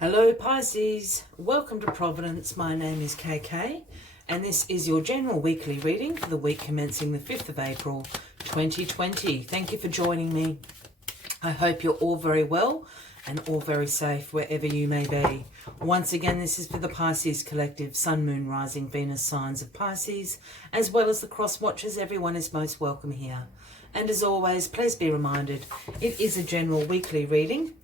Hello Pisces, welcome to Providence. My name is KK and this is your general weekly reading for the week commencing the 5th of April 2020. Thank you for joining me. I hope you're all very well and all very safe wherever you may be. Once again, this is for the Pisces collective, Sun, Moon, Rising, Venus signs of Pisces, as well as the cross watchers. Everyone is most welcome here. And as always, please be reminded, it is a general weekly reading,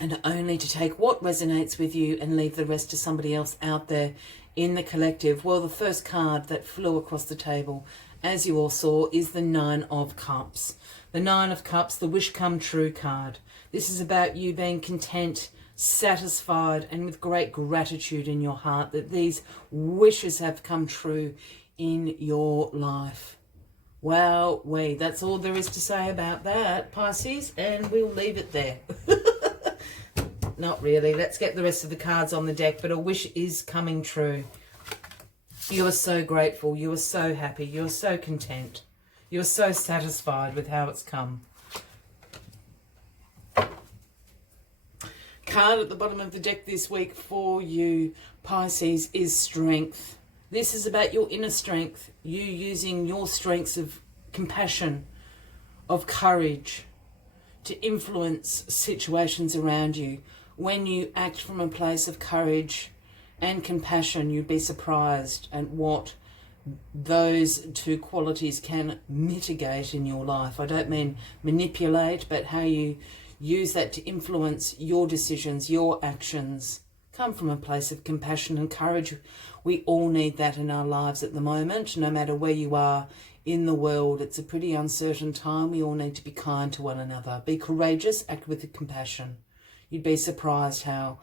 and only to take what resonates with you and leave the rest to somebody else out there in the collective. Well, the first card that flew across the table, as you all saw, is the Nine of Cups. The Nine of Cups, the wish come true card. This is about you being content, satisfied, and with great gratitude in your heart that these wishes have come true in your life. Wow, that's all there is to say about that, Pisces, and we'll leave it there. Not really. Let's get the rest of the cards on the deck, but a wish is coming true. You are so grateful. You are so happy. You are so content. You are so satisfied with how it's come. Card at the bottom of the deck this week for you, Pisces, is strength. This is about your inner strength. You using your strengths of compassion, of courage, to influence situations around you. When you act from a place of courage and compassion, you'd be surprised at what those two qualities can mitigate in your life. I don't mean manipulate, but how you use that to influence your decisions, your actions. Come from a place of compassion and courage. We all need that in our lives at the moment, no matter where you are in the world. It's a pretty uncertain time. We all need to be kind to one another. Be courageous, act with compassion. You'd be surprised how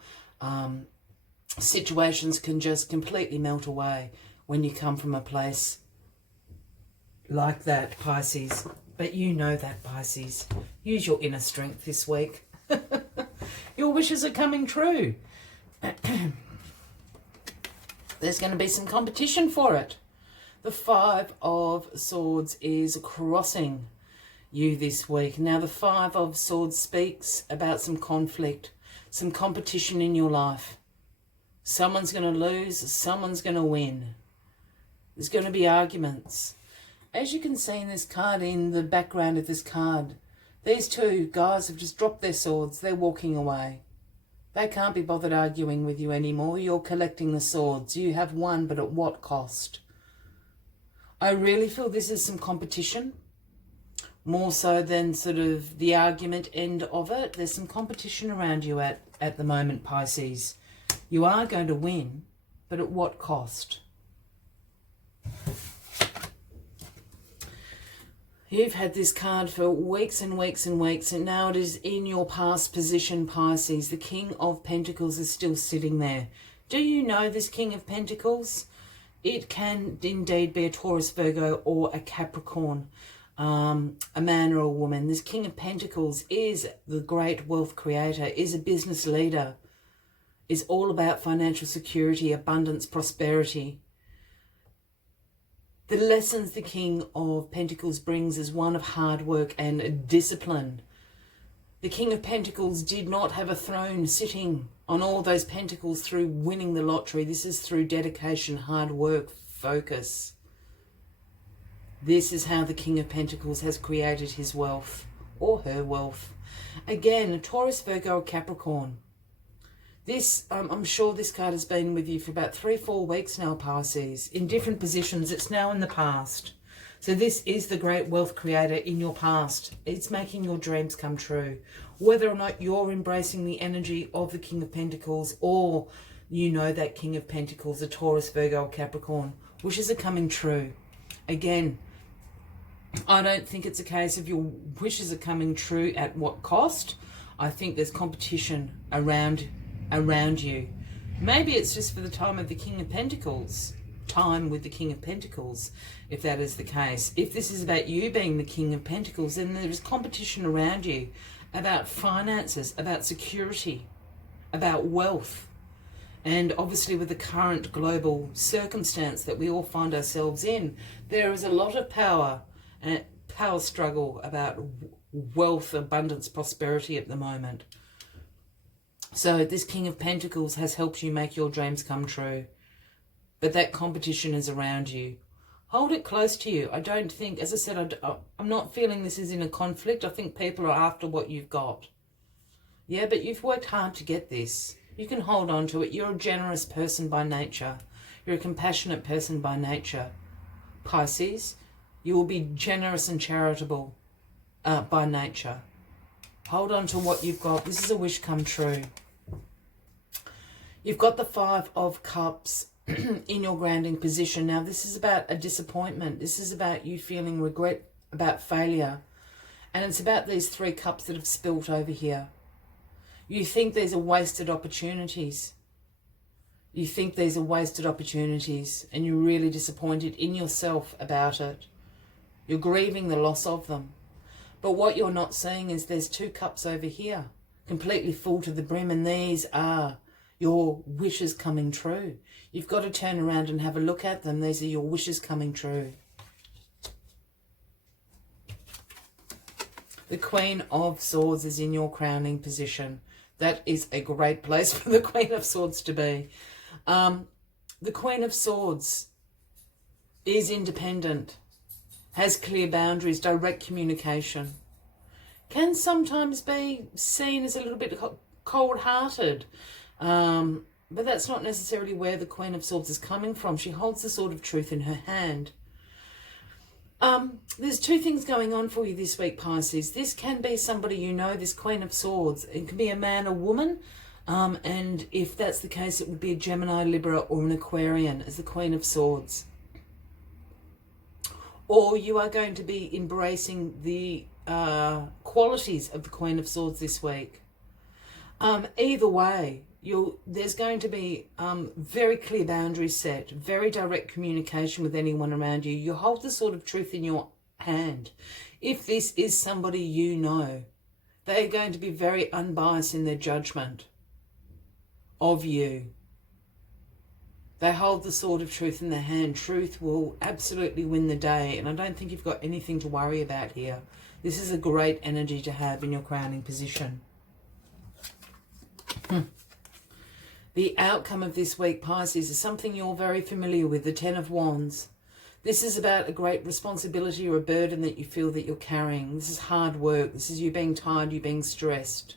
situations can just completely melt away when you come from a place like that, Pisces. But you know that, Pisces. Use your inner strength this week. Your wishes are coming true. There's going to be some competition for it. The Five of Swords is crossing you this week. Now, the Five of Swords speaks about some conflict, some competition in your life. Someone's going to lose, someone's going to win. There's going to be arguments. As you can see in this card, in the background of this card, these two guys have just dropped their swords. They're walking away. They can't be bothered arguing with you anymore. You're collecting the swords. You have won, but at what cost? I really feel this is some competition. More so than sort of the argument end of it. There's some competition around you at the moment, Pisces. You are going to win, but at what cost? You've had this card for weeks and weeks and weeks, and now it is in your past position, Pisces. The King of Pentacles is still sitting there. Do you know this King of Pentacles? It can indeed be a Taurus, Virgo, or a Capricorn. A man or a woman. This King of Pentacles is the great wealth creator, is a business leader, is all about financial security, abundance, prosperity. The lessons the King of Pentacles brings is one of hard work and discipline. The King of Pentacles did not have a throne sitting on all those pentacles through winning the lottery. This is through dedication, hard work, focus. This is how the King of Pentacles has created his wealth, or her wealth. Again, a Taurus, Virgo, or Capricorn. This, I'm sure this card has been with you for about 3-4 weeks now, Pisces. In different positions, it's now in the past. So this is the great wealth creator in your past. It's making your dreams come true. Whether or not you're embracing the energy of the King of Pentacles, or you know that King of Pentacles, a Taurus, Virgo, or Capricorn, wishes are coming true. Again, I don't think it's a case of your wishes are coming true at what cost. I think there's competition around you. Maybe it's just for the time of the King of Pentacles, time with the King of Pentacles, if that is the case. If this is about you being the King of Pentacles, then there is competition around you about finances, about security, about wealth. And obviously with the current global circumstance that we all find ourselves in, there is a lot of power struggle about wealth, abundance, prosperity at the moment. So this King of Pentacles has helped you make your dreams come true. But that competition is around you. Hold it close to you. I don't think, as I said, I'm not feeling this is in a conflict. I think people are after what you've got. Yeah, but you've worked hard to get this. You can hold on to it. You're a generous person by nature. You're a compassionate person by nature. Pisces, you will be generous and charitable by nature. Hold on to what you've got. This is a wish come true. You've got the Five of Cups in your grounding position. Now, this is about a disappointment. This is about you feeling regret about failure. And it's about these 3 cups that have spilt over here. You think these are wasted opportunities. You think these are wasted opportunities, and you're really disappointed in yourself about it. You're grieving the loss of them. But what you're not seeing is there's 2 cups over here, completely full to the brim, and these are your wishes coming true. You've got to turn around and have a look at them. These are your wishes coming true. The Queen of Swords is in your crowning position. That is a great place for the Queen of Swords to be. The Queen of Swords is independent, has clear boundaries, direct communication. Can sometimes be seen as a little bit cold-hearted. But that's not necessarily where the Queen of Swords is coming from. She holds the sword of truth in her hand. There's 2 things going on for you this week, Pisces. This can be somebody you know, this Queen of Swords. It can be a man or woman. And if that's the case, it would be a Gemini, Libra, or an Aquarian as the Queen of Swords. Or you are going to be embracing the qualities of the Queen of Swords this week. Either way, there's going to be very clear boundaries set, very direct communication with anyone around you. You hold the sword of truth in your hand. If this is somebody you know, they're going to be very unbiased in their judgment of you. They hold the sword of truth in their hand. Truth will absolutely win the day, and I don't think you've got anything to worry about here. This is a great energy to have in your crowning position. The outcome of this week, Pisces, is something you're very familiar with, the Ten of Wands. This is about a great responsibility or a burden that you feel that you're carrying. This is hard work. This is you being tired, you being stressed.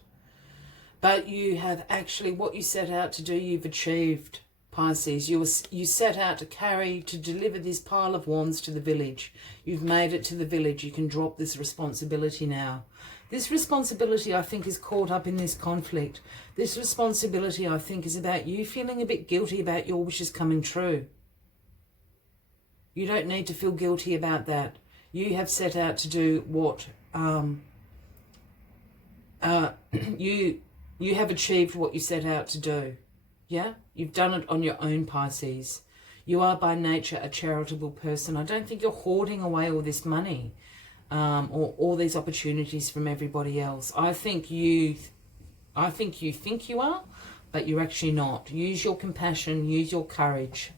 But you have actually, what you set out to do, you've achieved, Pisces. You set out to deliver this pile of wands to the village. You've made it to the village. You can drop this responsibility now. This responsibility, I think, is caught up in this conflict. This responsibility, I think, is about you feeling a bit guilty about your wishes coming true. You don't need to feel guilty about that. You have set out to do what you have achieved what you set out to do. Yeah? You've done it on your own, Pisces. You are by nature a charitable person. I don't think you're hoarding away all this money. Or all these opportunities from everybody else. I think you think you are, but you're actually not. Use your compassion, use your courage.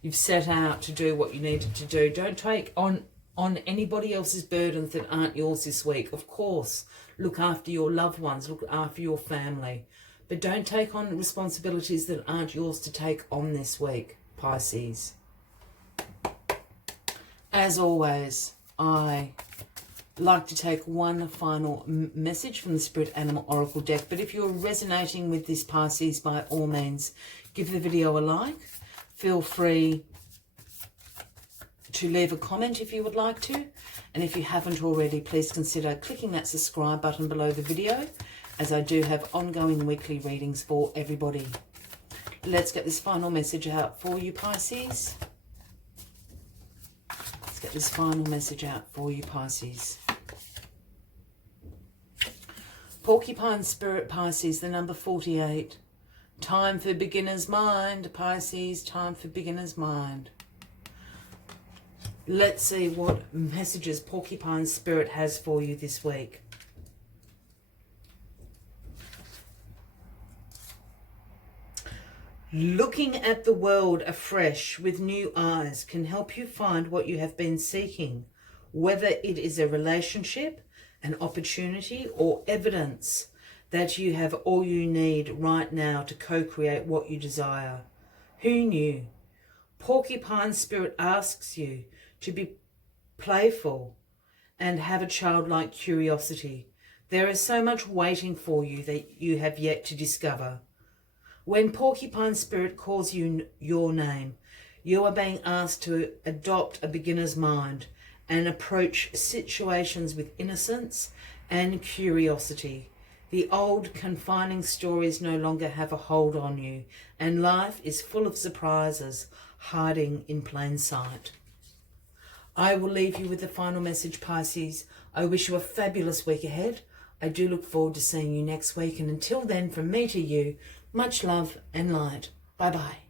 You've set out to do what you needed to do. Don't take on anybody else's burdens that aren't yours this week. Of course, look after your loved ones, look after your family, but don't take on responsibilities that aren't yours to take on this week, Pisces. As always, I like to take one final message from the Spirit Animal Oracle deck. But if you're resonating with this, Pisces, by all means, give the video a like. Feel free to leave a comment if you would like to. And if you haven't already, please consider clicking that subscribe button below the video, as I do have ongoing weekly readings for everybody. Let's get this final message out for you, Pisces. Let's get this final message out for you, Pisces. Porcupine Spirit, Pisces, the number 48. Time for beginner's mind, Pisces, time for beginner's mind. Let's see what messages Porcupine Spirit has for you this week. Looking at the world afresh with new eyes can help you find what you have been seeking, whether it is a relationship, an opportunity, or evidence that you have all you need right now to co-create what you desire. Who knew? Porcupine Spirit asks you to be playful and have a childlike curiosity. There is so much waiting for you that you have yet to discover. When Porcupine Spirit calls you your name, you are being asked to adopt a beginner's mind and approach situations with innocence and curiosity. The old confining stories no longer have a hold on you, and life is full of surprises hiding in plain sight. I will leave you with the final message, Pisces. I wish you a fabulous week ahead. I do look forward to seeing you next week, and until then, from me to you, much love and light. Bye-bye.